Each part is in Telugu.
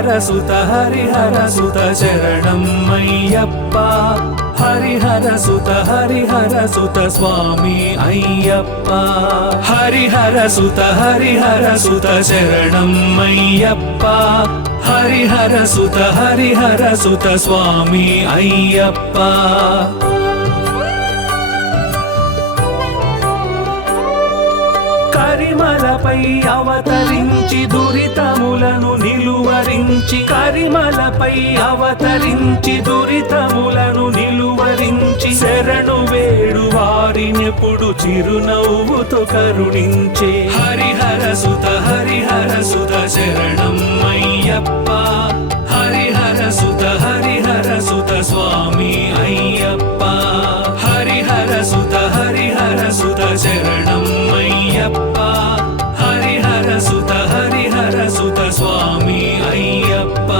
హరిహర సుత శరణం అయ్యప్ప హరిహర సుత స్వామి అయ్యప్ప హరిహర సుత శరణం అయ్యప్ప హరిహర సుత స్వామి అయ్యప్ప కరిమలపై అవతరించి దురితములను నిలువరించి కరిమలపై అవతరించి దురితములను నిలువరించి శరణు వేడు వారినెప్పుడు చిరునవ్వుతో కరుణించే హరిహర సుత శరణం అయ్యప్ప హరిహర సుత స్వామి అయ్యప్ప హరిహర సుత శరణం అయ్యప్ప హరిహర సుత స్వామి అయ్యప్ప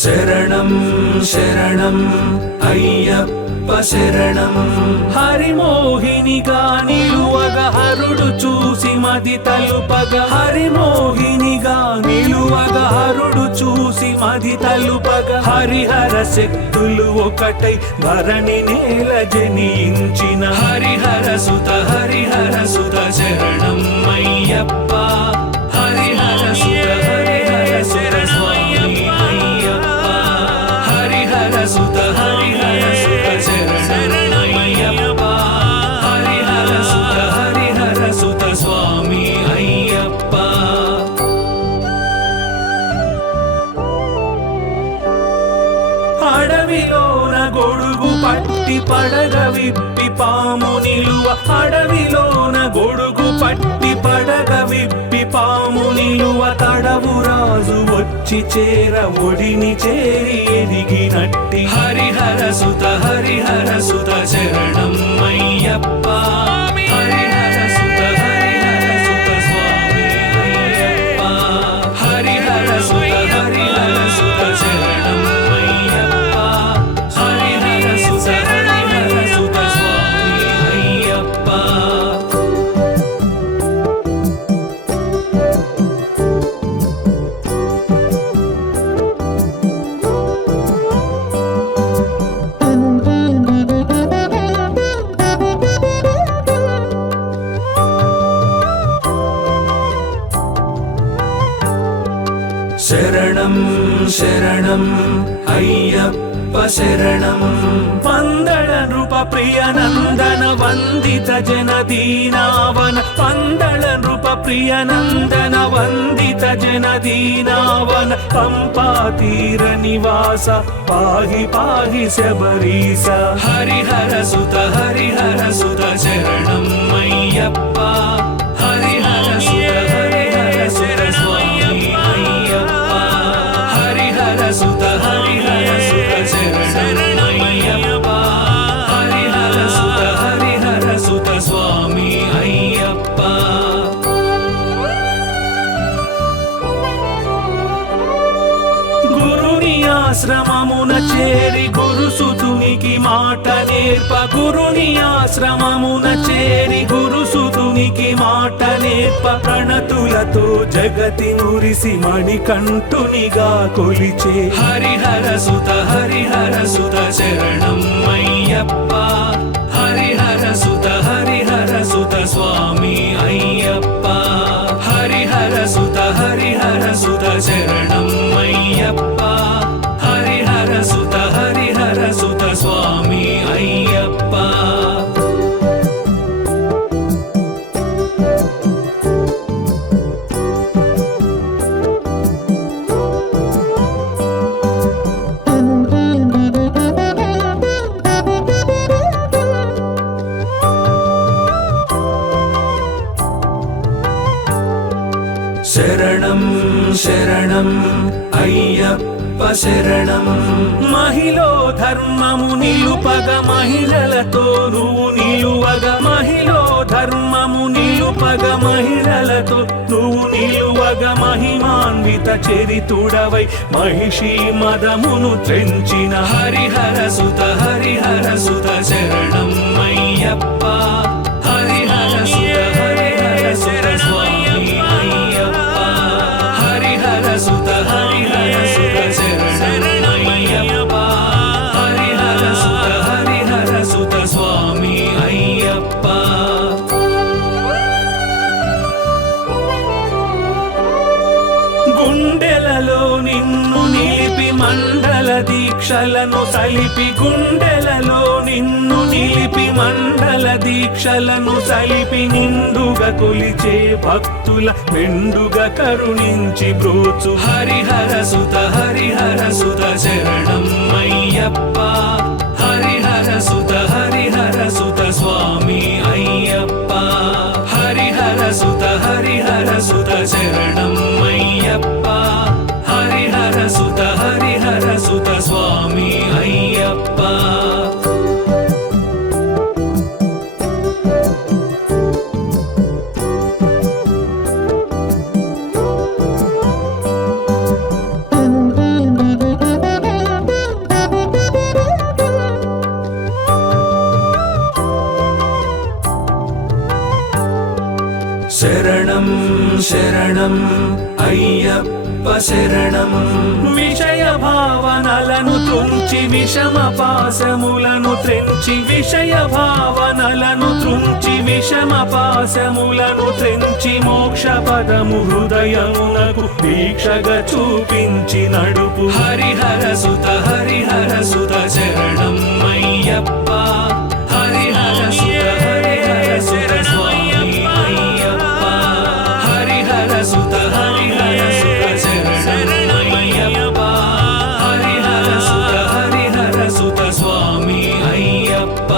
శరణం శరణం అయ్యప్ప శరణం హరిమోహినిగా నిలువగా హరుడు చూసి మది తలుపగా హరిమోహినిగా నిలువగా హరుడు చూసి మది తలుపగా హరిహర శక్తులు ఒకటై ధరణి నేల జనించిన హరిహర సుత శరణం అయ్యప్ప హరిహర సుత స్వామి అయ్యప్ప హరిహర సుత శరణం అయ్యప్ప హరిహర సుత స్వామి అయ్యప్ప అడవిలోన గొడుగు పట్టి పడగ విప్పి పాము నిలువ అడవిలోన గొడుగు పట్టి పడగ విప్పి పాము నిలువ తడవు రాజు వచ్చి చేర ఒడిని చేరి ఎదిగినట్టి హరిహర సుత శరణం అయ్యప్ప హరిహర సుత స్వామి అయ్యప్ప హరిహర సుత శరణం అయ్యప్ప హరిహర సుత స్వామి అయ్యప్ప శరణం శరణం అయ్యప్ప శరణం పందళ నృప ప్రియ నందన వందిత జన దీనావన పందళ నృప ప్రియ నందన వందిత జన దీనావన పంపా తీర నివాస పాహి పాహి శబరీస హరిహర సుత శరణం అయ్యప్ప హరిహర సుత స్వామి అయ్యప్ప హరిహర సుత శరణం అయ్యప్ప హరిహర సుత స్వామి అయ్యప్ప గురుని ఆశ్రమమున చేరి గురుసుతునికి మాట నేర్ప గురుని ఆశ్రమమున చేరి గురుసుతునికి మాట నేర్ప ప్రణతులతో జగతి నురిసి మణికంఠునిగా కొలిచే హరిహర సుత శరణం అయ్యప్ప హరిహర సుత స్వామి అయ్యప్ప హరిహర సుత శరణం అయ్యప్ప హరిహర సుత స్వామి అయ్యప్ప శరణం శరణం అయ్యప్ప శరణం మహిళో ధర్మము నిలుపగ మహిళలతో నువ్వు నిలువగ మహిళో ధర్మము నిలుపగ మహిళలతో నువ్వు నిలువగ మహిమాన్విత చరితుడవై మహిషి మదమును త్రెంచిన హరిహర సుత శరణం అయ్యప్ప హరిహర సుత స్వామి అయ్యప్ప హరిహర సుత శరణం అయ్యప్ప హరిహర సుత స్వామి అయ్యప్ప గుండెలలో నిన్ను నిలిపి మండల దీక్షలను సలిపి గుండెలలో నిన్ను నిలిపి మండల దీక్షలను సలిపి నిండుగా కొలిచే భక్తుల మెండుగా కరుణించి బ్రోచు హరిహర సుత శరణం అయ్యప్ప హరిహర సుత స్వామి అయ్యప్ప హరిహర సుత శరణం అయ్యప్ప హరిహర సుత స్వామి అయ్యప్ప శరణం శరణం అయ్యప్ప శరణం విషయ భావనలను తుంచి విషమ పాశములను త్రెంచి విషయ భావనలను త్రుంచి విషమ పాశములను త్రెంచి మోక్ష పదము హృదయమునకు దీక్షగా చూపించి నడుపు హరిహర సుత శరణం అయ్యప్ప హరిహర సుత స్వామి అయ్యప్ప హరిహర సుత శరణం అయ్యప్ప హరిహర సుత స్వామి అయ్యప్ప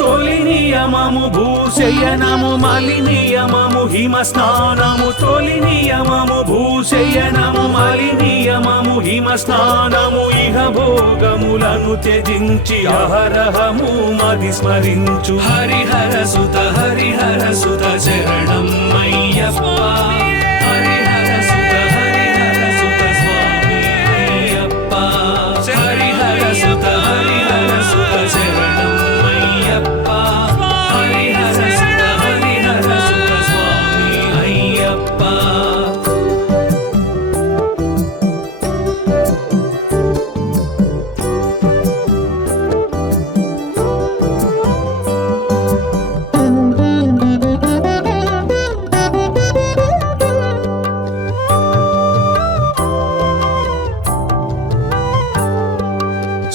తొలి నియమము భూశయనము మలి నియమము హిమ స్నానము తొలి నియమము భూశయనము మలి నియమము హిమ స్నానము ఇహ భోగములను త్యజించి అహరహము మది స్మరించు హరిహర సుత శరణం అయ్యప్ప హరిహర సుత స్వామి అయ్యప్ప హరిహర సుత శరణం అయ్యప్ప హరిహర సుత స్వామి అయ్యప్ప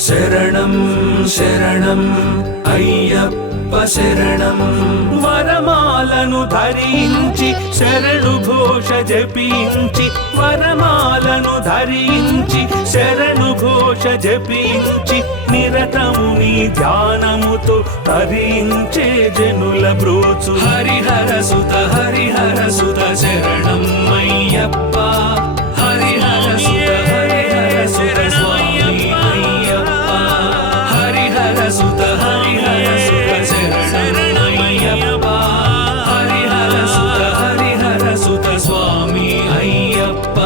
శరణం శరణం అయ్యప్ప శరణం వరమాలను ధరించి శరణు ఘోష జపించి వరమాలను ధరించి శరణు ఘోష జపించి నిరతము నీ ధ్యానముతో తరించే జనుల బ్రోచు హరిహర సుత శరణం అయ్యప్ప హరిహర సుత స్వామి అయ్యప్ప హరిహర సుత శరణం అయ్యప్ప హరిహర సుత స్వామి అయ్యప్ప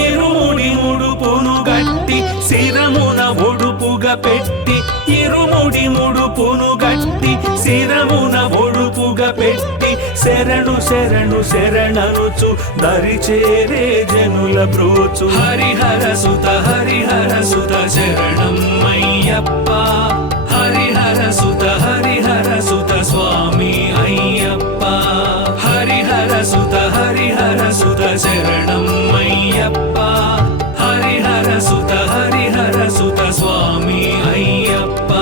ఇరుముడి ముడుపును గట్టి శిరమున ఒడుపుగా పెట్టి ఇరుముడి ముడుపును గట్టి శిరమున ఒడుపుగా పెట్టి శరణు శరణనుచు దరి చేరే జనుల బ్రోచు హరిహర సుత శరణం అయ్యప్ప హరిహర సుత స్వామి అయ్యప్ప హరిహర సుత శరణం అయ్యప్ప హరిహర సుత స్వామి అయ్యప్ప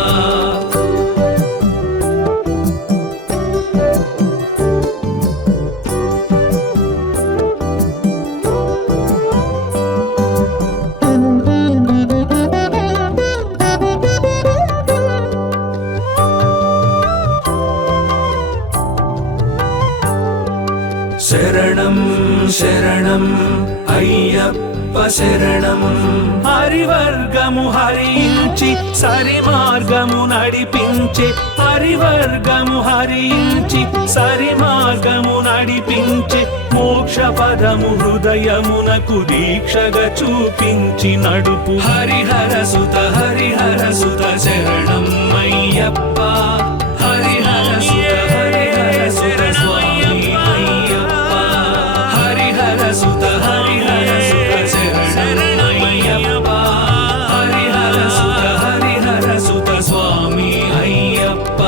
శరణం హరివర్గము హరించి సరి మార్గము నడిపించే హరివర్గము హరించి సరి మార్గము నడిపించే మోక్ష పదము హృదయమునకు దీక్షగా చూపించి నడుపు హరిహర సుత శరణం అయ్యప్ప హరిహర సుత స్వామి అయ్యప్ప హరిహర సుత శరణం అయ్యప్ప హరిహర సుత స్వామి అయ్యప్ప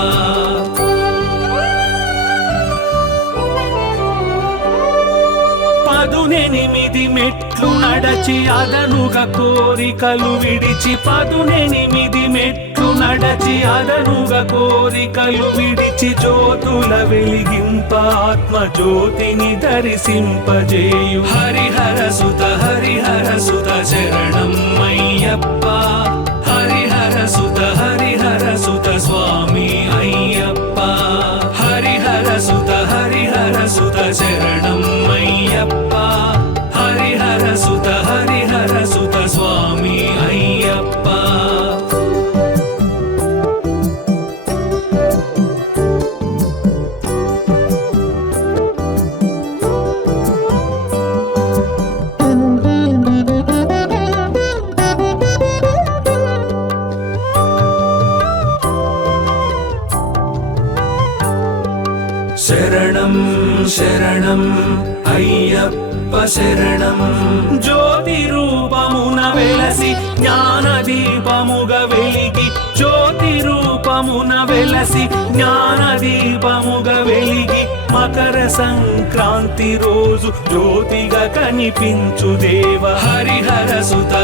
పదునెనిమిది మెట్లు నడచి అదనుగా కోరికలు విడిచి పదునెనిమిది మెట్లు నడచి అదనుగా కోరికలు విడిచి జ్యోతుల వెలిగింప ఆత్మ జ్యోతిని దర్శింపజేయు హరిహర సుత శరణం అయ్యప్ప హరిహర సుత స్వామి అయ్యప్ప హరిహర సుత శరణం అయ్యప్ప హరిహర సుత స్వామి అయ్యప్ప శరణం శరణం అయ్యప్ప శరణం జ్యోతి రూపమున వెలసి జ్ఞాన దీపముగా వెలిగి జ్యోతి రూపమున వెలసి జ్ఞాన దీపముగా వెలిగి మకర సంక్రాంతి రోజు జ్యోతిగా కనిపించు దేవ హరిహర సుత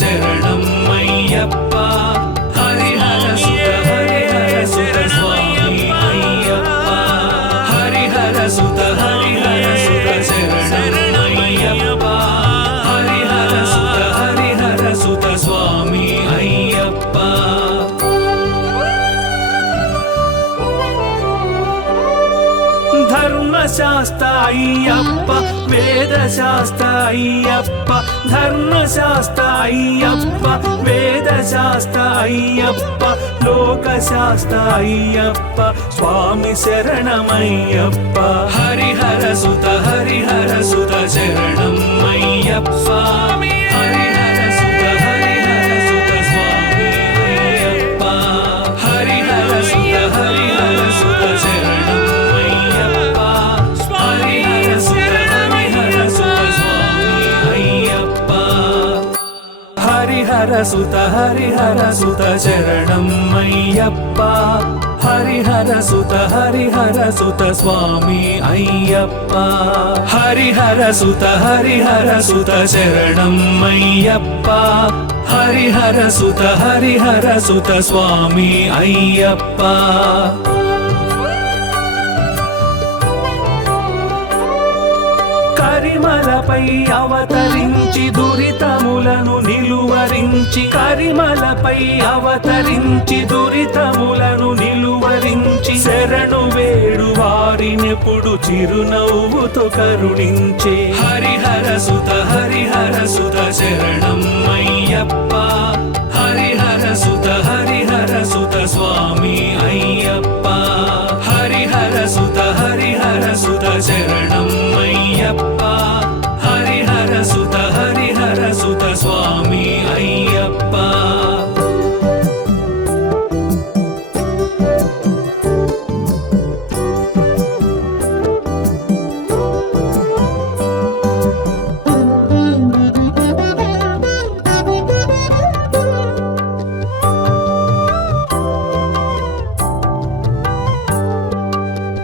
శరణం అయ్యప్ప హరిహర సుత స్వామి అయ్యప్ప హరిహర సుత శరణం అయ్యప్ప హరిహర సుత స్వామి అయ్యప్ప ధర్మశాస్త్ర అయ్యప్ప వేదశాస్త్ర అయ్యప్ప ధర్మశాస్త్ర అయ్యప్ప వేదశాస్త్ర అయ్యప్ప లోకశాస్త్ర అయ్యప్ప స్వామి శరణమయ్యప్ప హరిహర సుత శరణం అయ్యప్ప హరిహర సుత స్వామి అయ్యప్ప హరిహర సుత శరణం అయ్యప్ప హరిహర సుత స్వామి అయ్యప్ప హరిహర సుత శరణం అయ్యప్ప హరిహర సుత స్వామి అయ్యప్ప హరిహర సుత శరణం అయ్యప్ప హరిహర సుత స్వామి అయ్యప్ప కరిమలపై అవతరించి దురితములను నిలువరించి కరిమలపై అవతరించి దురితములను నిలువరించి శరణు వేడు వారినెప్పుడు చిరునవ్వుతో కరుణించే హరిహర సుత శరణం అయ్యప్ప హరిహర సుత స్వామి అయ్యప్ప హరిహర సుత శరణం అయ్యప్ప హరిహర సుత స్వామి అయ్యప్ప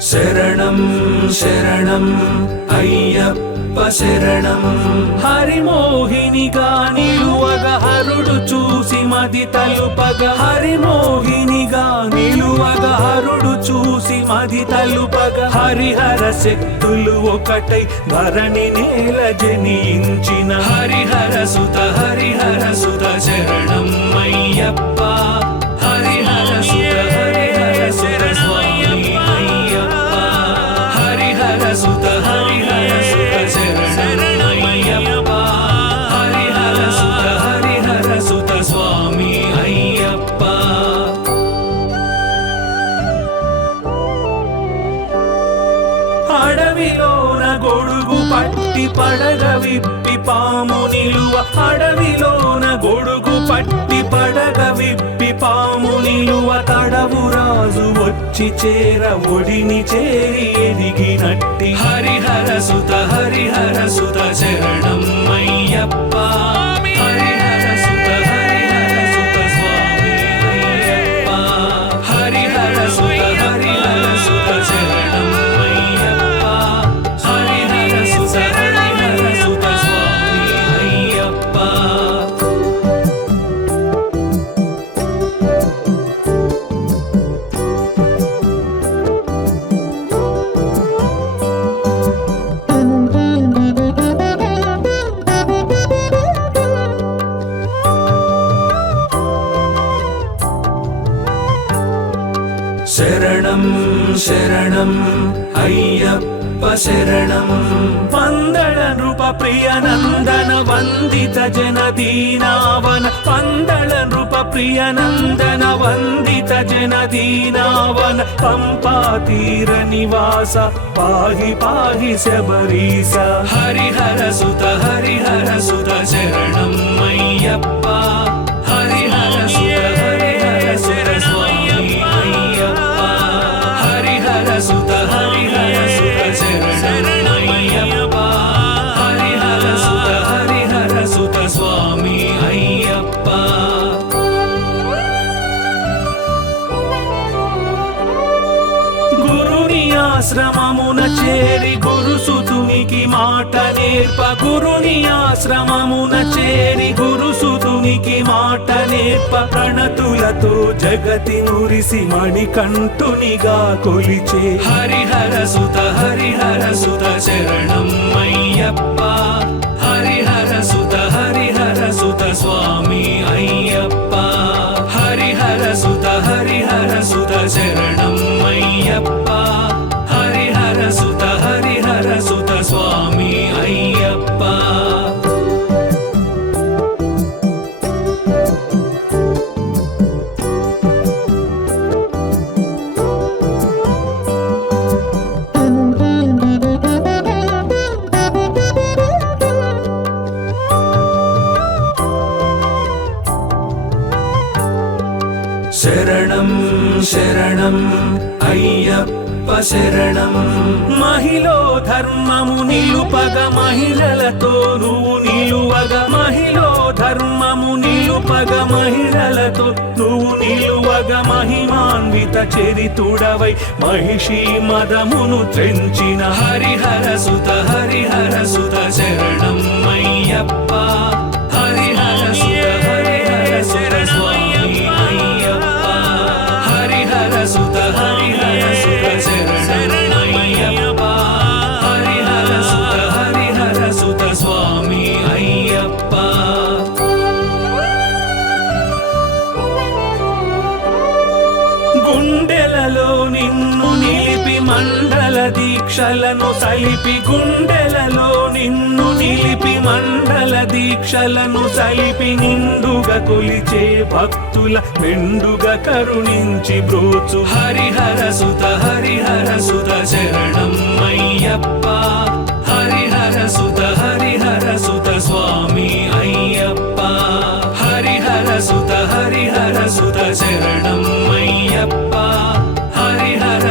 శరణం శరణం అయ్యప్ప శరణం హరిమోహినిగా నిలువగా హరుడు చూసి మది తలుపగా హరిమోహినిగా నిలువగా హరుడు చూసి మది తలుపగా హరిహర శక్తులు ఒకటై ధరణి నేల జనించిన హరిహర సుత శరణం అయ్యప్ప హరిహర సుత స్వామి అయ్యప్ప హరిహర సుత శరణం అయ్యప్ప నిలువ అడవిలోన గొడుగు పట్టి పడగ విప్పి పాము నిలువ తడవు రాజు వచ్చి చేర ఒడిని చేరి ఎదిగినట్టి హరిహర సుత శరణం అయ్యప్ప హరిహర సుత స్వామి అయ్యప్ప హరిహర సుత శరణం అయ్యప్ప హరిహర సుత స్వామి అయ్యప్ప శరణం శరణం అయ్యప్ప శరణం పందళ నృప ప్రియ నందన వందిత జనదీనావన పందళ నృప ప్రియ నందన వందిత జనదీనావన పంపా తీర నివాస పాహి పాహి శబరీశ హరిహర సుత శరణం అయ్యప్ప హరిహర సుత స్వామి అయ్యప్ప హరిహర సుత శరణం అయ్యప్ప హరిహర సుత స్వామి అయ్యప్ప గురుని ఆశ్రమమున చేరి గురుసుతునికి మాట నేర్ప గురుని ఆశ్రమమున చేరి గురుసుతునికి మాట నేర్ప ప్రణతులతో జగతి నురిసి మణికంఠునిగా కొలిచే హరిహర సుత శరణం అయ్యప్ప హరిహర సుత స్వామి అయ్యప్ప హరిహర సుత శరణం అయ్యప్ప హరిహర సుత స్వామి అయ్యప్ప శరణం శరణం అయ్యప్ప శరణం మహిళో ధర్మము నిలుపగ మహిళలతో నువ్వు నిలువగ మహిళో ధర్మము నిలుపగ మహిళలతో నువ్వు నిలువగ మహిమాన్విత చరితుడవై మహిషి మదమును త్రెంచిన హరిహర సుత శరణం అయ్యప్ప హరిహర సుత స్వామి అయ్యప్ప హరిహర సుత శరణం అయ్యప్ప హరిహర సుత స్వామి అయ్యప్ప గుండెలలో నిన్ను నిలిపి మండల దీక్షలను సలిపి గుండెలలో నిన్ను నిలిపి మండల దీక్షలను సలిపి నిండుగా కొలిచే భక్తుల మెండుగా కరుణించి బ్రోచు హరిహర సుత శరణం అయ్యప్ప హరిహర సుత స్వామి అయ్యప్ప హరిహర సుత శరణం అయ్యప్ప హరిహర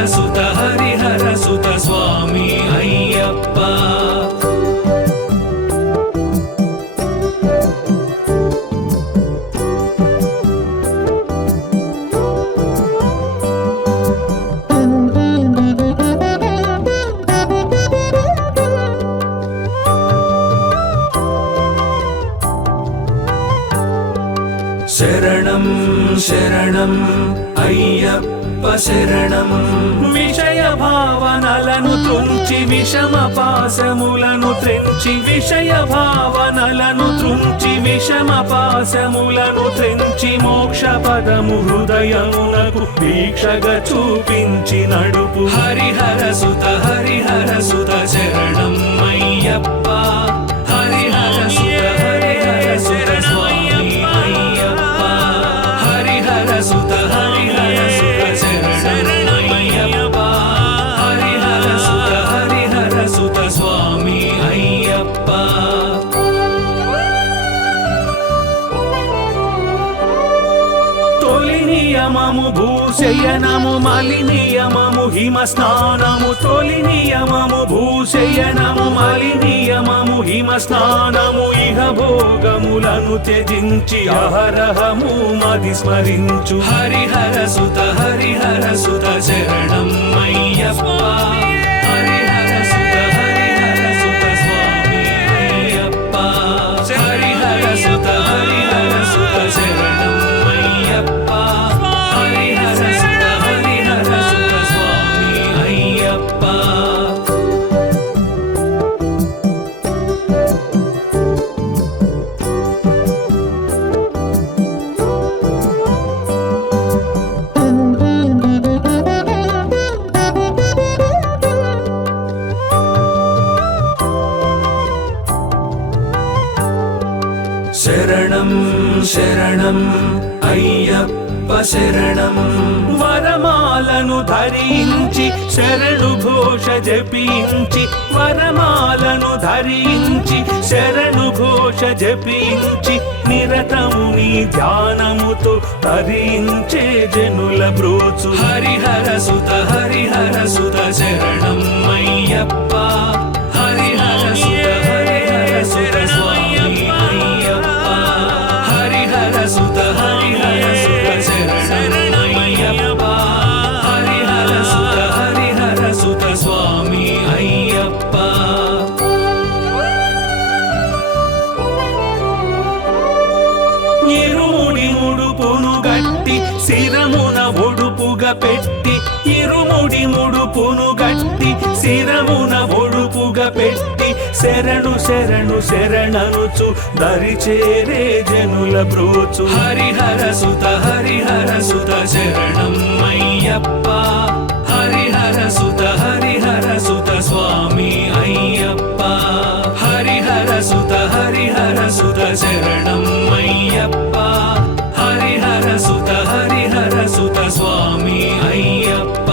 సుత స్వామి అయ్యప్ప శరణం శరణం అయ్యప్ప శరణం విషయ భావనలను తుంచి విషమ పాశములను త్రెంచి విషయ భావనలను తుంచి విషమ పాశములను త్రెంచి మోక్ష పదము హృదయమునకు దీక్షగా చూపించి నడుపు హరిహర సుత శరణం అయ్యప్ప హరిహర సుత స్వామి అయ్యప్ప హరిహర సుత శరణం అయ్యప్ప హరిహర సుత స్వామి అయ్యప్ప నియమము భూశయనము మలి నియమము హిమ స్నానము తొలి నియమము భూశయనము మలి నియమము హిమ స్నానము ఇహ భోగములను త్యజించి అహరహము మది స్మరించు హరిహర సుత శరణం అయ్యప్ప హరిహర సుత స్వామి అయ్యప్ప హరిహర సుత శరణం అయ్యప్ప హరిహర సుత స్వామి అయ్యప్ప శరణం శరణం అయ్యప్ప శరణం వరమాలను ధరించి శరణు ఘోష జపించి వరమాలను ధరించి శరణు ఘోష జపించి నిరతము నీ ధ్యానముతో తరించే జనుల బ్రోచు హరిహర సుత శరణం అయ్యప్ప హరిహర సుత స్వామి అయ్యప్ప హరిహర సుత శరణం అయ్యప్ప హరిహర సుత స్వామి అయ్యప్ప ఇరుముడి ముడుపును గట్టి శిరమున ఒడుపుగా పెట్టి ఇరుముడి ముడుపును గట్టి శిరమున ఒడుపుగా పెట్టి శరణు శరణనుచు దరిచేరే జనుల బ్రోచు హరిహర సుత శరణం అయ్యప్ప హరిహర సుత స్వామి అయ్యప్ప హరిహర సుత శరణం అయ్యప్ప హరిహర సుత స్వామి అయ్యప్ప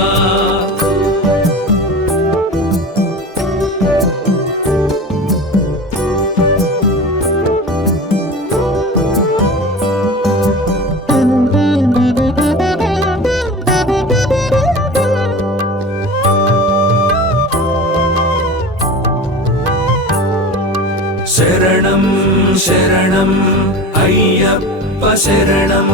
శరణం శరణం అయ్యప్ప శరణం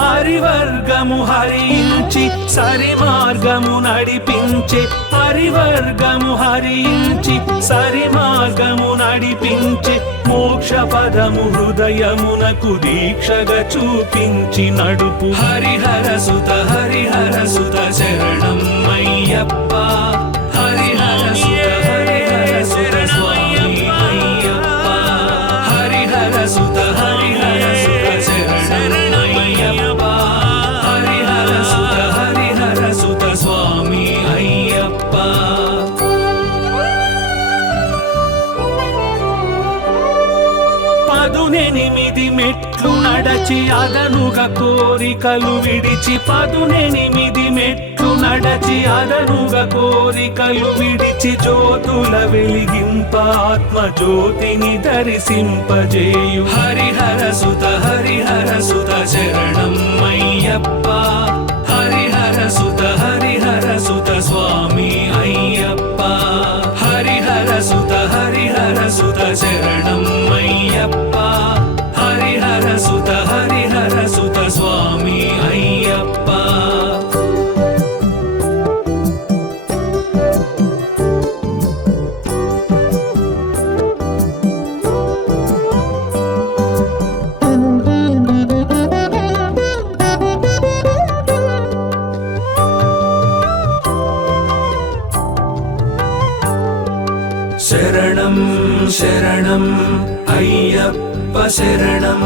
హరివర్గము హరించి సరి మార్గము నడిపించే హరివర్గము హరించి సరి మార్గము నడిపించే మోక్ష పదము హృదయమునకు దీక్షగా చూపించి నడుపు హరిహర సుత శరణం అయ్యప్ప హరిహర సుత స్వామి అయ్యప్ప హరిహర సుత శరణం అయ్యప్ప హరిహర సుత స్వామి అయ్యప్ప పదునెనిమిది మెట్లు నడచి అదనుగా కోరికలు విడిచి పదునెనిమిది మెట్లు నడచి అదనుగా కోరికలు విడిచి జ్యోతుల వెలిగింప ఆత్మ జ్యోతిని దర్శింపజేయు హరిహర సుత శరణం అయ్యప్ప హరిహర సుత స్వామి అయ్యప్ప హరిహర సుత శరణం అయ్యప్ప హరిహర సుత స్వామి అయ్యప్ప శరణం శరణం అయ్యప్ప శరణం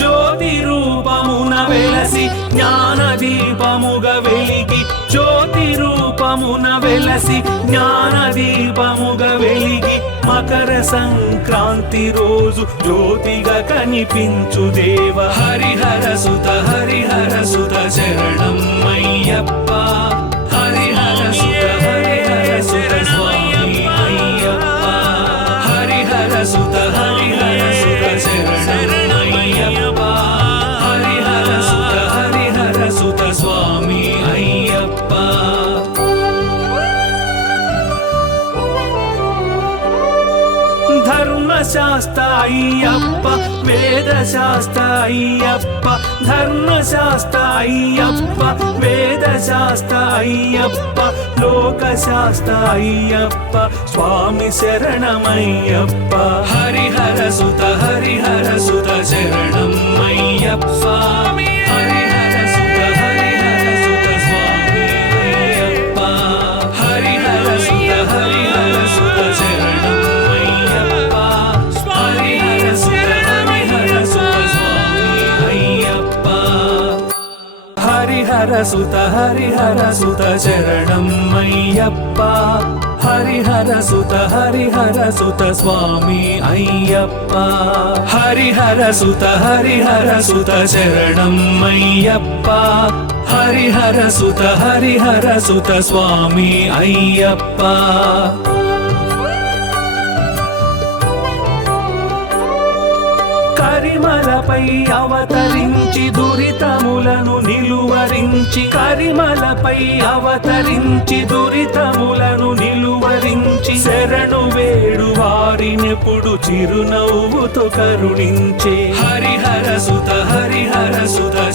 జ్యోతి రూపమున వెలసి జ్ఞాన దీపముగా వెలిగి జ్యోతి రూపమున వెలసి జ్ఞాన దీపముగా వెలిగి మకర సంక్రాంతి రోజు జ్యోతిగా కనిపించు దేవ హరిహర సుత శరణం అయ్యప్ప హరిహర సుత స్వామి అయ్యప్ప హరిహర సుత శరణం అయ్యప్ప హరిహర సుత వేదశాస్త్ర అయ్యప్ప ధర్మశాస్త్ర అయ్యప్ప వేదశాస్త్ర అయ్యప్ప లోకశాస్త్ర అయ్యప్ప స్వామి శరణమయ్యప్ప హరిహర సుత శరణం అయ్యప్ప హరిహర సుత స్వామి అయ్యప్ప హరిహర సుత శరణం అయ్యప్ప హరిహర సుత స్వామి అయ్యప్ప హరిహర సుత శరణం అయ్యప్ప హరిహర సుత స్వామి అయ్యప్ప హరిహర సుత శరణం అయ్యప్ప హరిహర సుత స్వామి అయ్యప్ప కరిమలపై అవతరించి దురితములను నిలువరించి కరిమలపై అవతరించి దురితములను నిలువరించి శరణు వేడు వారినెప్పుడు చిరునవ్వుతో కరుణించే హరిహర సుత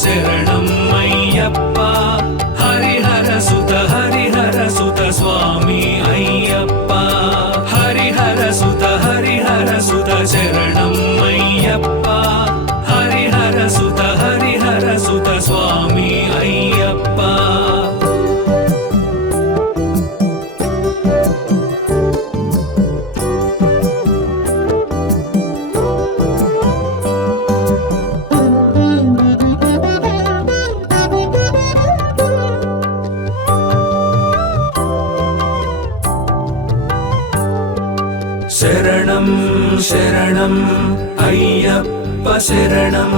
శరణం అయ్యప్ప హరిహర సుత స్వామి అయ్యప్ప హరిహర సుత శరణం అయ్యప్ప హరిహర సుత స్వామి అయ్యప్ప శరణం అయ్యప్ప శరణం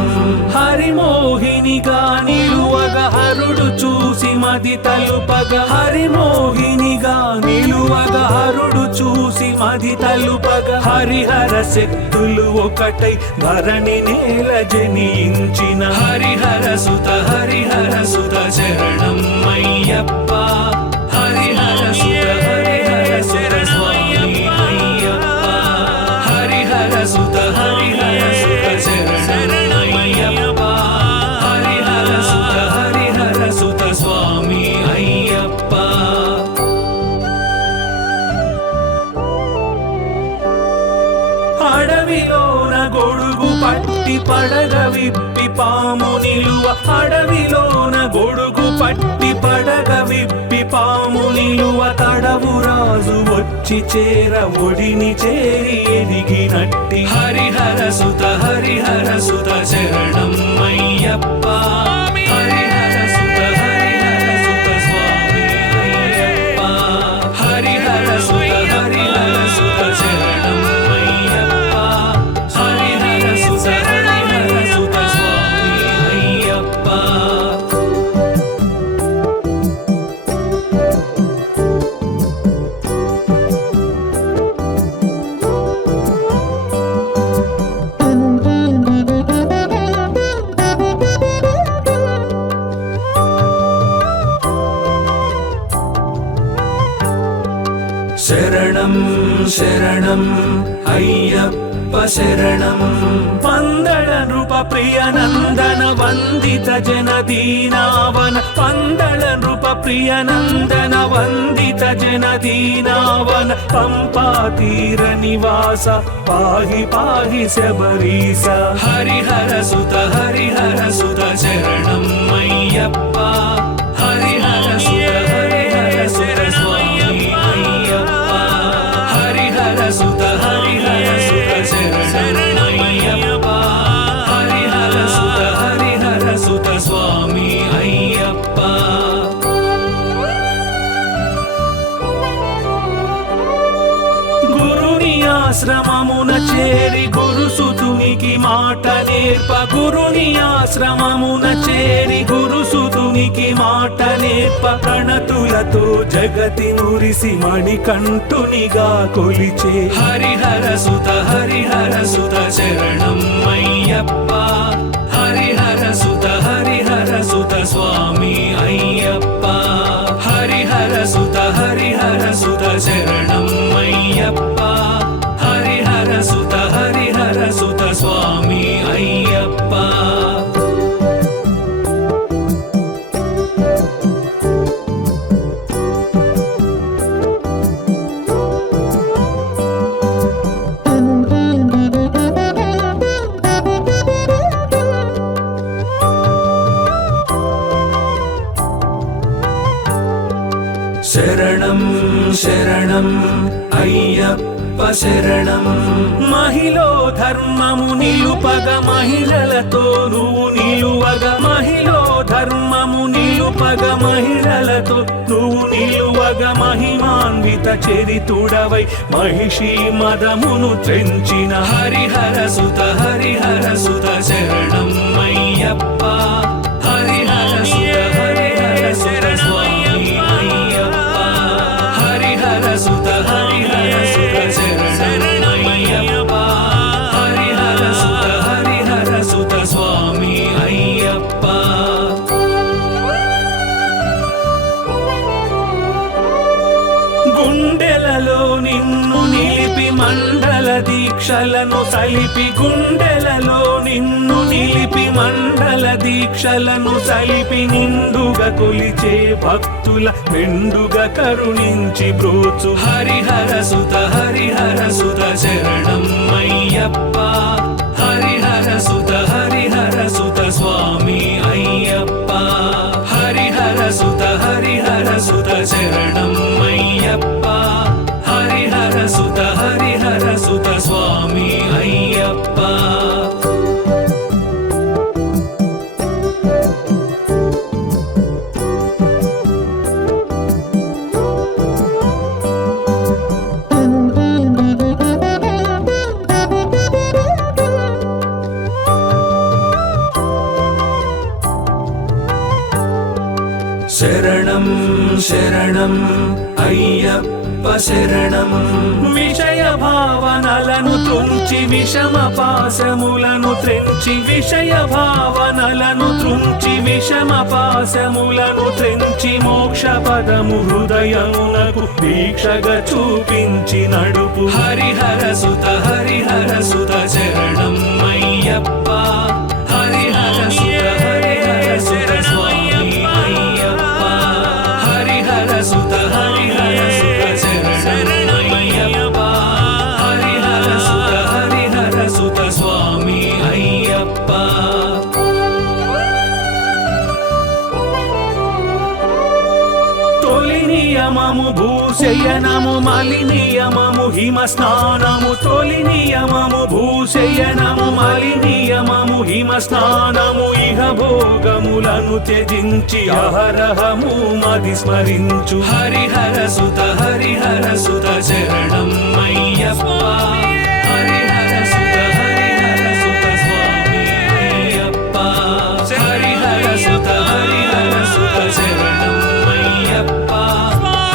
హరిమోహినిగా నిలువగా హరుడు చూసి మది తలుపగా హరిమోహినిగా నిలువగా హరుడు చూసి మది తలుపగా హరిహర శక్తులు ఒకటై ధరణి నేల జనించిన హరిహర సుత శరణం అయ్యప్ప హరిహర సుత స్వామి అయ్యప్ప హరిహర సుత శరణం అయ్యప్ప హరిహర సుత స్వామి అయ్యప్ప అడవిలోన గొడుగు పట్టి పడగ విప్పి పాము నిలువ అడవిలోన గొడుగు పట్టి పడగ విప్పి పాము నిలువ తడవు రాజు వచ్చి చేర ఒడిని చేరి ఎదిగినట్టి హరిహర సుత శరణం అయ్యప్ప హరిహర సుత స్వామి అయ్యప్ప హరిహర సుత శరణం అయ్యప్ప హరిహర సుత స్వామి అయ్యప్ప శరణం అయ్యప్ప శరణం పందళ నృప ప్రియ నందన వందిత జనదీనావన పందళ నృప ప్రియ నందన వందిత జనదీనావన పంపా తీర నివాస పాహి శబరీస హరిహర సుత శరణం అయ్యప్ప హరిహర సుత స్వామి అయ్యప్ప హరిహర సుత శరణం అయ్యప్ప హరిహర సుత స్వామి అయ్యప్ప గురుని ఆశ్రమమున చేరి గురుసుతునికి మాట నేర్ప గురుని ఆశ్రమమున చేరి గురుసుతునికి మాట నేర్ప ప్రణతులతో జగతి నురిసి మణికంఠునిగా కొలిచే హరిహర సుత శరణం అయ్యప్ప హరిహర సుత స్వామి అయ్యప్ప హరిహర సుత శరణం అయ్యప్ప హరిహర సుత స్వామి శరణం శరణం అయ్యప్ప శరణం. మహిలో ధర్మము నిలుపగ మహిళలతో నువ్వు నిలువగ, మహిలో ధర్మము నిలుపగ మహిళలతో నువ్వు నిలువగ, మహిమాన్విత చరితుడవై మహిషి మదమును త్రెంచిన హరిహర సుత హరిహర సుత శరణం అయ్యప్ప. హరిహర సుత హరిహర సుత స్వామి అయ్యప్ప. హరిహర సుత హరిహర సుత శరణం అయ్యప్ప. హరిహర సుత హరిహర సుత స్వామి అయ్యప్ప. గుండెలలో నిన్ను నిలిపి మండల దీక్షలను సలిపి, గుండెలలో నిన్ను నిలిపి మండల దీక్షలను సలిపి, నిండుగా కొలిచే భక్తుల మెండుగా కరుణించి బ్రోచు హరిహర సుత హరిహర సుత శరణం అయ్యప్ప. హరిహర సుత హరిహర సుత స్వామి అయ్యప్ప. హరిహర సుత హరిహర సుత శరణం అయ్యప్ప. హరిహర సుత హరిహర సుత స్వామి అయ్యప్ప. శరణం శరణం అయ్యప్ప శరణం. విషయ భావనలను త్రుంచి విషమ పాశములను త్రెంచి, విషయ భావనలను త్రుంచి విషమ పాశములను త్రెంచి, మోక్ష పదము హృదయమునకు దీక్షగా చూపించి నడుపు హరిహర సుత హరిహర సుత శరణం అయ్యప్ప. హరిహర సుత హరిహర సుత స్వామి అయ్యప్ప. హరిహర సుత హరిహర సుత శరణం అయ్యప్ప. హరిహర సుత హరిహర సుత స్వామి అయ్యప్ప. తొలి నియమము భూశయనము మలి నియమము హిమ స్నానము, తొలి నియమము భూశయనము మలి నియమము హిమ స్నానము, ఇహ భోగములను త్యజించి అహరహము మది స్మరించు హరిహర సుత హరిహర సుత శరణం అయ్యప్ప. హరిహర సుత హరిహర సుత స్వామి అయ్యప్ప. హరిహర సుత హరిహర సుత శరణం అయ్యప్ప.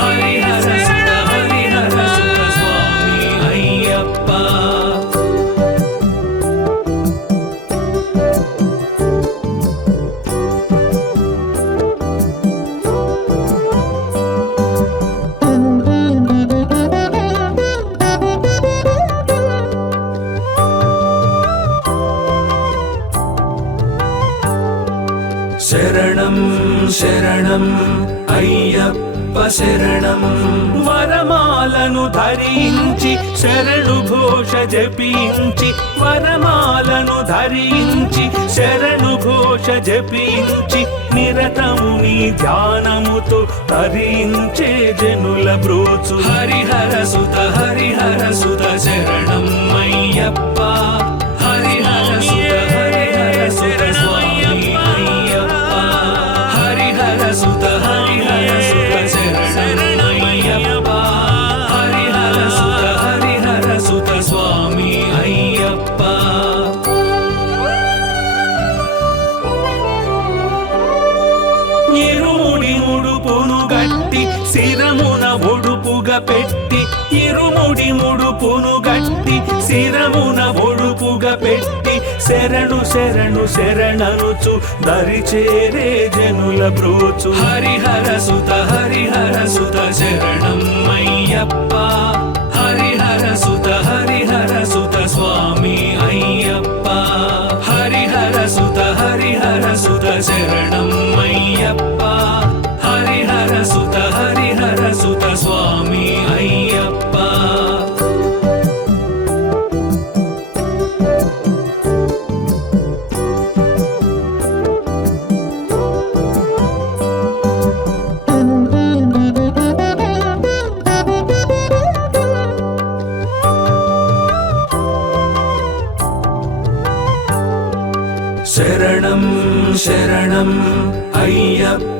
హరిహర సుత హరిహర సుత స్వామి అయ్యప్ప. శరణం శరణం అయ్యప్ప శరణం. వరమాలను ధరించి శరణు ఘోష జపించి, వరమాలను ధరించి శరణు ఘోష జపించి, నిరతము నీ ధ్యానముతో తరించే జనుల బ్రోచు హరిహర సుత హరిహర సుత శరణం అయ్యప్ప. హరిహర సుత హరిహర సుత స్వామి అయ్యప్ప. హరిహర సుత హరిహర సుత శరణం అయ్యప్ప. హరిహర సుత హరిహర సుత స్వామి అయ్యప్ప. ఇరుముడి ముడుపును గట్టి శిరమున ఒడుపుగా పెట్టి, ఇరుముడి ముడుపును గట్టి శిరమున ఒడుపుగా పెట్టి, శరణు శరణు శరణనుచు దరిచేరే జనుల బ్రోచు హరిహర సుత హరిహర సుత శరణం అయ్యప్ప. హరిహర సుత హరిహర సుత స్వామి అయ్యప్ప. హరిహర సుత హరిహర సుత శరణం అయ్యప్ప హరిహర సుత స్వామి అయ్యప్ప శరణం శరణం అయ్యప్ప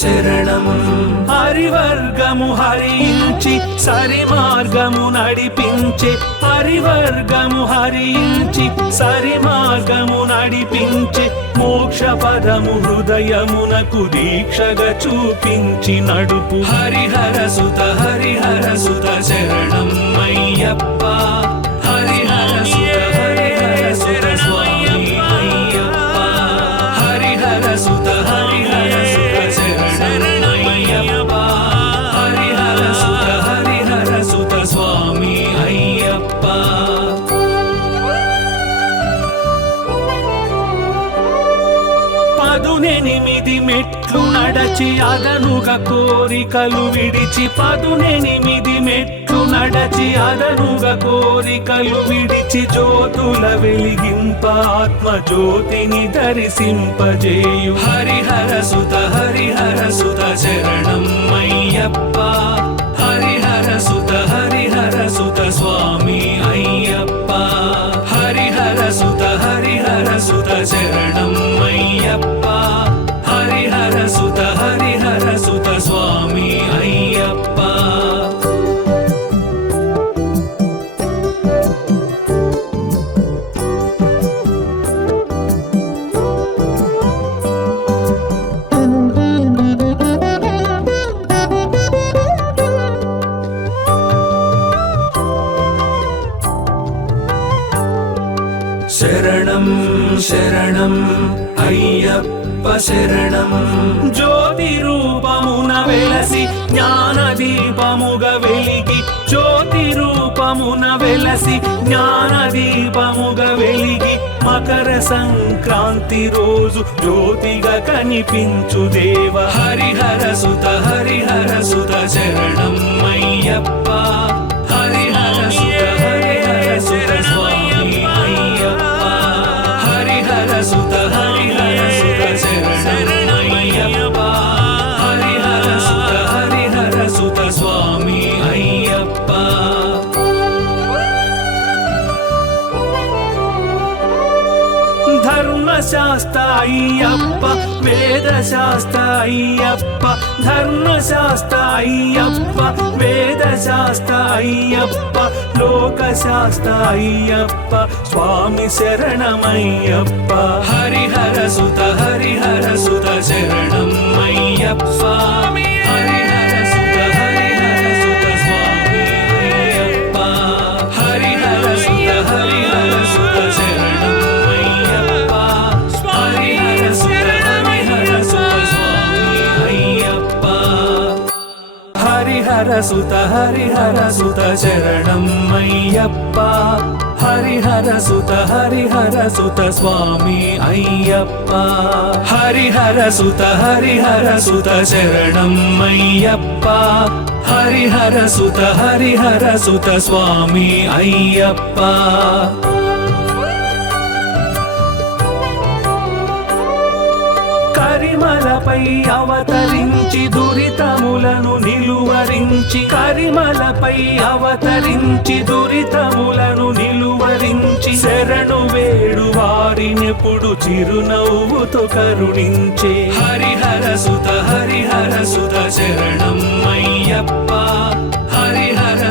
శరణం హరివర్గము హరించి సరి మార్గము నడిపించే హరివర్గము హరించి సరి మార్గము నడిపించే మోక్ష పదము హృదయమునకు దీక్షగా చూపించి నడుపు హరిహర సుత శరణం అయ్యప్ప హరిహర సుత స్వామి అయ్యప్ప హరిహర సుత శరణం అయ్యప్ప హరిహర సుత స్వామి అయ్యప్ప పదునెనిమిది మెట్లు నడచి అదనుగా కోరికలు విడిచి పదునెనిమిది మెట్లు నడచి అదనుగా కోరికలు విడిచి జ్యోతుల వెలిగింప ఆత్మ జ్యోతిని దర్శింపజేయు హరిహర సుత శరణం అయ్యప్ప హరిహర సుత స్వామి అయ్యప్ప హరిహర సుత శరణం అయ్యప్ప హరిహర సుత స్వామి అయ్యప్ప శరణం శరణం అయ్యప్ప శరణం జ్యోతి రూపమున వెలసి జ్ఞాన దీపముగా వెలిగి జ్యోతి రూపమున వెలసి జ్ఞాన దీపముగా వెలిగి మకర సంక్రాంతి రోజు జ్యోతిగా కనిపించు దేవ హరిహర సుత శరణం అయ్యప్ప హరిహర సుత స్వామి అయ్యప్ప హరిహర సుత శరణం అయ్యప్ప హరిహర సుత స్వామి అయ్యప్ప ధర్మశాస్త్ర అయ్యప్ప వేదశాస్త్ర అయ్యప్ప ధర్మశాస్త్ర అయ్యప్ప వేదశాస్త్ర అయ్యప్ప లోకశాస్త్ర అయ్యప్ప స్వామి శరణమయ్యప్ప హరిహర సుత శరణం అయ్యప్ప హరిహర సుత స్వామి అయ్యప్ప హరిహర సుత శరణం అయ్యప్ప హరిహర సుత స్వామి అయ్యప్ప హరిహర సుత శరణం అయ్యప్ప హరిహర సుత స్వామి అయ్యప్ప హరిహర సుత శరణం అయ్యప్ప హరిహర సుత స్వామి అయ్యప్ప కరిమలపై అవతరించి దురితములను నిలువరించి కరిమలపై అవతరించి దురితములను నిలువరించి శరణు వేడు వారినెప్పుడు చిరునవ్వుతో కరుణించే హరిహర సుత శరణం అయ్యప్ప హరిహర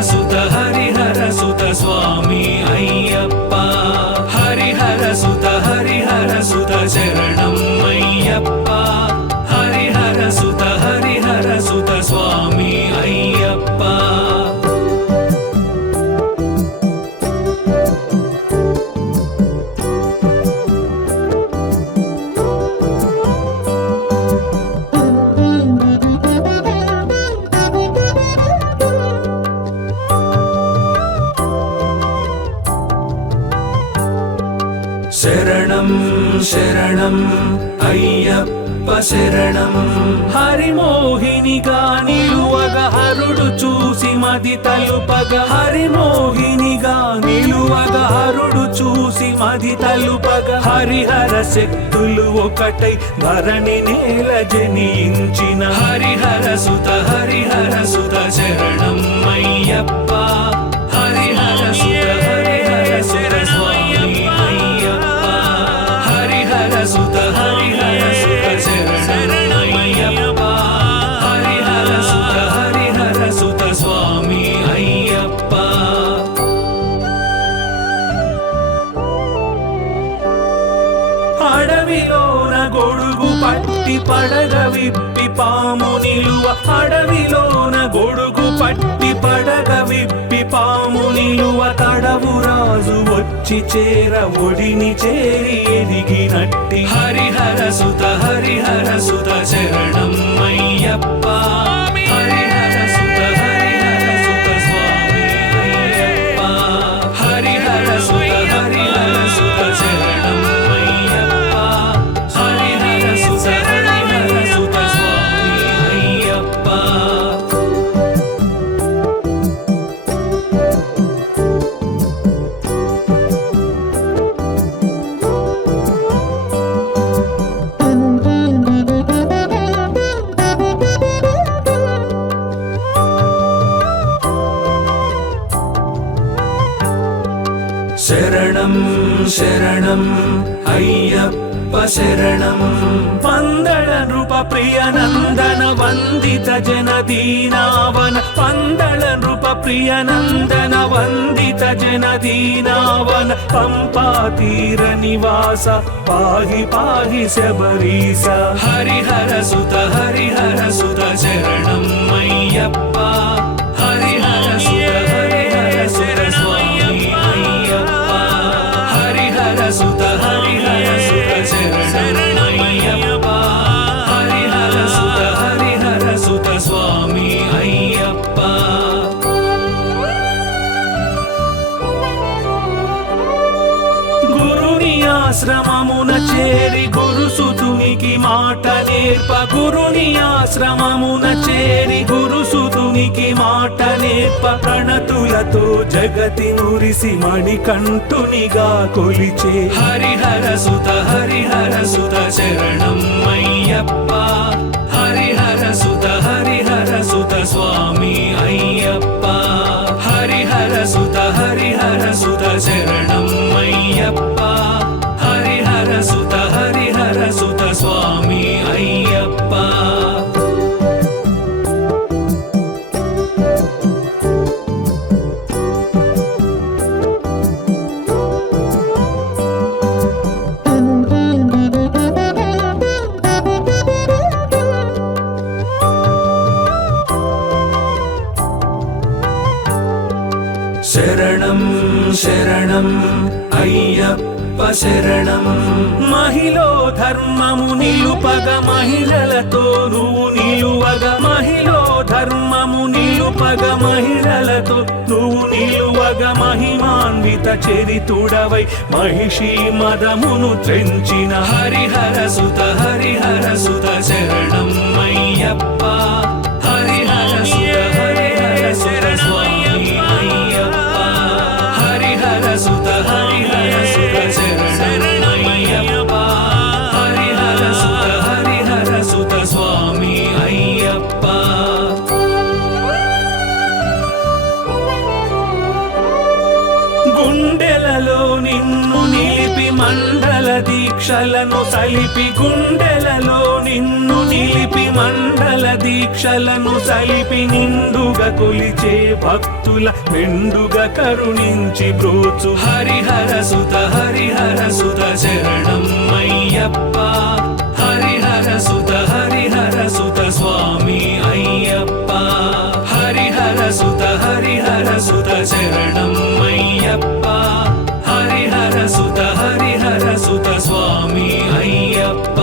సుత స్వామి అయ్యప్ప హరిహర సుత శరణం అయ్యప్ప హరిహర సుత స్వామి అయ్యప్ప శరణం అయ్యప్ప శరణం హరిమోహినిగా నిలువగా హరుడు చూసి మది తలుపగా హరిమోహినిగా నిలువగా హరుడు చూసి మది తలుపగా హరిహర శక్తులు ఒకటై ధరణి నేల జనించిన హరిహర సుత శరణం అయ్యప్ప హరిహర సుత స్వామి అయ్యప్ప హరిహర సుత శరణం అయ్యప్ప హరిహర సుత స్వామి అయ్యప్ప అడవిలోన గొడుగు పట్టి పడగ విప్పి పాము నిలువ అడవిలోన గొడుగు పట్టి పడగ విప్పి పాము నిలువ తడవు రాజు వచ్చి చేర ఒడిని చేరి ఎదిగినట్టి హరిహర సుత శరణం అయ్యప్ప హరిహర సుత స్వామి అయ్యప్ప హరిహర సుత శరణం అయ్యప్ప హరిహర సుత స్వామి అయ్యప్ప శరణం శరణం అయ్యప్ప శరణం పందళ నృప ప్రియ నందన వందిత జన దీనావన పందళ నృప ప్రియ నందన వందిత జన దీనావన పంపా తీర నివాస పాహి పాహి శబరీస హరిహర సుత శరణం అయ్యప్ప హరిహర సుత స్వామి అయ్యప్ప హరిహర సుత శరణం అయ్యప్ప హరిహర సుత స్వామి అయ్యప్ప గురుని ఆశ్రమమున చేరి గురుసుతునికి మాట నేర్ప గురుని ఆశ్రమమున చేరి గురుసుతునికి మాట నేర్ప ప్రణతులతో జగతి నురిసి మణికంఠునిగా కొలిచే హరిహర సుత శరణం అయ్యప్ప హరిహర సుత స్వామి అయ్యప్ప హరిహర సుత శరణం అయ్యప్ప హరిహర సుత స్వామి అయ్యప్ప శరణం శరణం అయ్యప్ప శరణం మహిళో ధర్మము నిలుపగ మహిళలతో నువ్వు నిలువగా మహిళో ధర్మము నిలుపగ మహిళలతో నువ్వు నిలువగా మహిమాన్విత చరితుడవై మహిషి మదమును త్రెంచిన హరిహర సుత శరణం అయ్యప్ప హరిహర సుత స్వామి అయ్యప్ప హరిహర సుత శరణం అయ్యప్ప హరిహర సుత స్వామి అయ్యప్ప గుండెలలో నిన్ను నిలిపి మండల దీక్షలను సలిపి గుండెలలో నిన్ను నిలిపి మండల దీక్షలను సలిపి నిండుగా కొలిచే భక్తుల మెండుగా కరుణించి బ్రోచు హరిహర సుత శరణం అయ్యప్ప హరిహర సుత స్వామి అయ్యప్ప హరిహర సుత శరణం అయ్యప్ప హరిహర సుత స్వామి అయ్యప్ప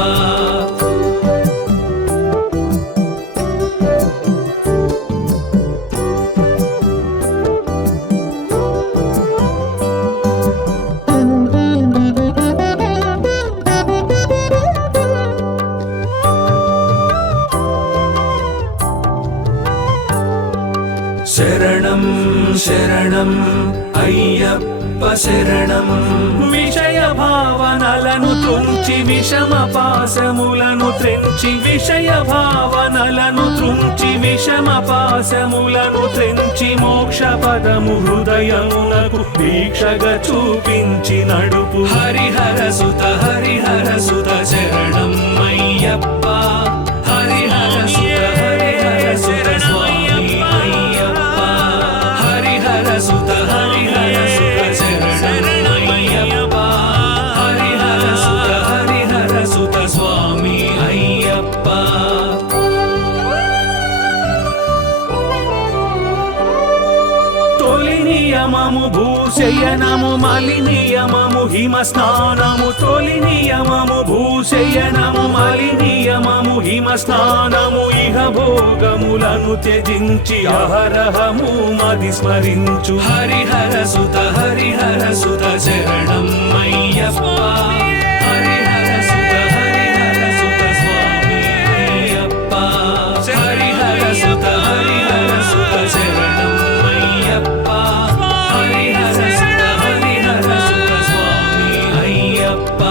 శరణం అయ్యప్ప శరణం విషయ భావనలను తుంచి విషమ పాశములను త్రెంచి విషయ భావనలను త్రుంచి విషమ పాశములను త్రెంచి మోక్ష పదము హృదయమునకు దీక్షగా చూపించి నడుపు హరిహర సుత శరణం అయ్యప్ప హరిహర సుత స్వామి అయ్యప్ప హరిహర సుత శరణం అయ్యప్ప హరిహర సుత స్వామి అయ్యప్ప తొలి నియమము భూశయనము మలి నియమము హిమ స్నానము తొలి నియమము భూశయనము మలి నియమము హిమ స్నానము ఇహ భోగములను త్యజించి అహరహము మది స్మరించు హరిహర సుత శరణం అయ్యప్ప హరిహర సుత స్వామి అయ్యప్ప హరిహర సుత శరణం అయ్యప్ప హరిహర సుత స్వామి అయ్యప్ప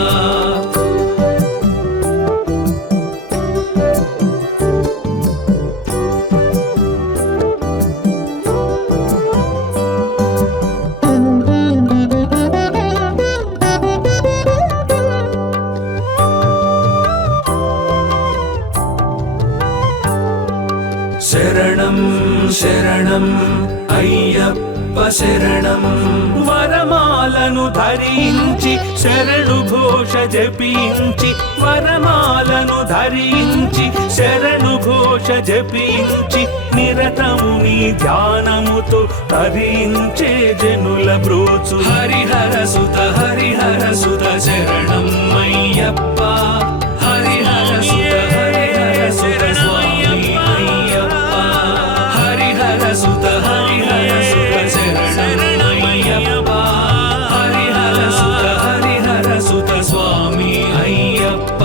శరణం శరణం అయ్యప్ప శరణం వరమాలను ధరించి శరణు ఘోష జపించి వరమాలను ధరించి శరణు ఘోష జపించి నిరతము నీ ధ్యానముతో తరించే జనుల బ్రోచు హరిహర సుత శరణం అయ్యప్ప హరిహర సుత స్వామి అయ్యప్ప హరిహర సుత శరణం అయ్యప్ప హరిహర సుత స్వామి అయ్యప్ప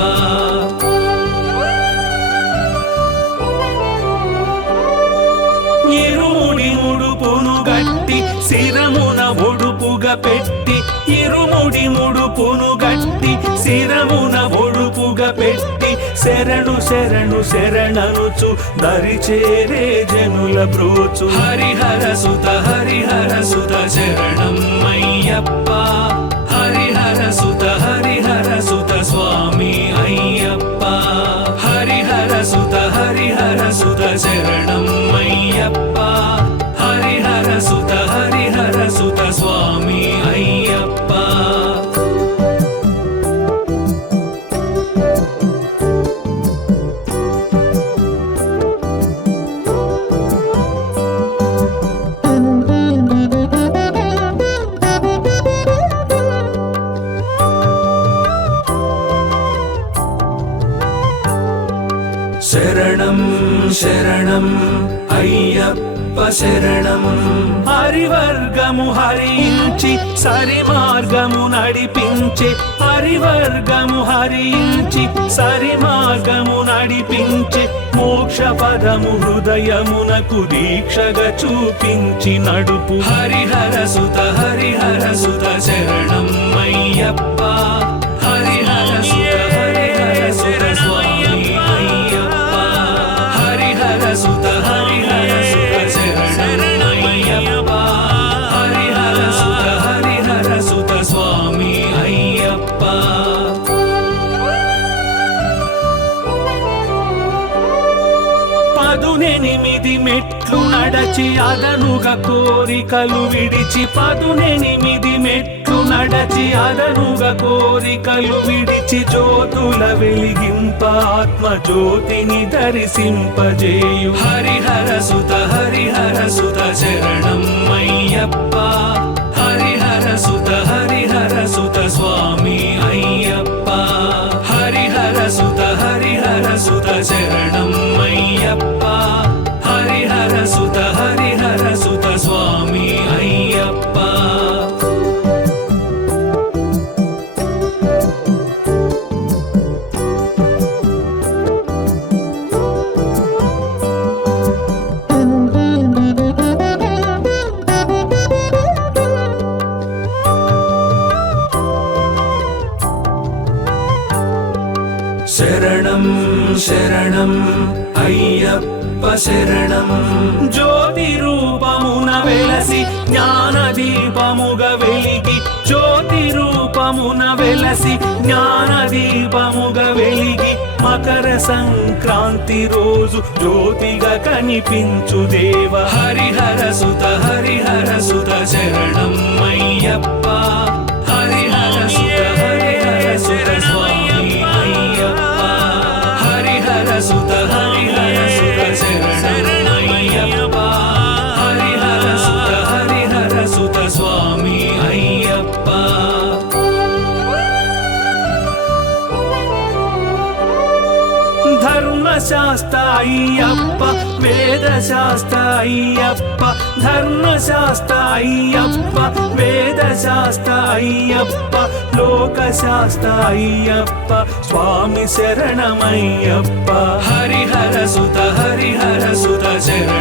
ఇరుముడి ముడుపును గట్టి శిరమున ఒడుపుగా పెట్టి ఇరుముడి ముడుపును గట్టి శిరమున ఒడుపుగా పెట్టి శరణు శరణనుచు దరి చేరే జనుల బ్రోచు హరిహర సుత శరణం అయ్యప్ప హరిహర సుత స్వామి అయ్యప్ప హరిహర సుత శరణం అయ్యప్ప హరిహర సుత స్వామి అయ్యప్ప శరణం శరణం అయ్యప్ప శరణం హరివర్గము హరించి సరి మార్గము నడిపించే హరివర్గము హరించి సరి మార్గము నడిపించే మోక్ష పదము హృదయమునకు దీక్షగా చూపించి నడుపు హరిహర సుత శరణం అయ్యప్ప హరిహర సుత స్వామి అయ్యప్ప హరిహర సుత శరణం అయ్యప్ప హరిహర సుత స్వామి అయ్యప్ప పదునెనిమిది మెట్లు నడచి అదనుగా కోరికలు విడిచి పదునెనిమిది మెట్లు నడచి అదనుగా కోరికలు విడిచి జ్యోతుల వెలిగింప ఆత్మ జ్యోతిని దర్శింపజేయు హరిహర సుత శరణం అయ్యప్ప హరిహర సుత స్వామి అయ్యప్ప హరిహర సుత శరణం అయ్యప్ప హరిహర సుత స్వామి అయ్యప్ప శరణం శరణం అయ్యప్ప శరణం జ్యోతి రూపమున వెలసి జ్ఞాన దీపముగా వెలిగి జ్యోతి రూపమున వెలసి జ్ఞాన దీపముగా వెలిగి మకర సంక్రాంతి రోజు జ్యోతిగా కనిపించు దేవ హరిహర సుత శరణం అయ్యప్ప హరిహర సుత స్వామి అయ్యప్ప హరిహర సుత శరణం అయ్యప్ప హరిహర సుత స్వామి అయ్యప్ప ధర్మశాస్త్ర అయ్యప్ప వేదశాస్త్ర అయ్యప్ప ధర్మశాస్త్ర అయ్యప్ప వేదశాస్త్ర అయ్యప్ప లోకశాస్త్ర అయ్యప్ప స్వామి శరణమయ్యప్ప హరిహర సుత శరణం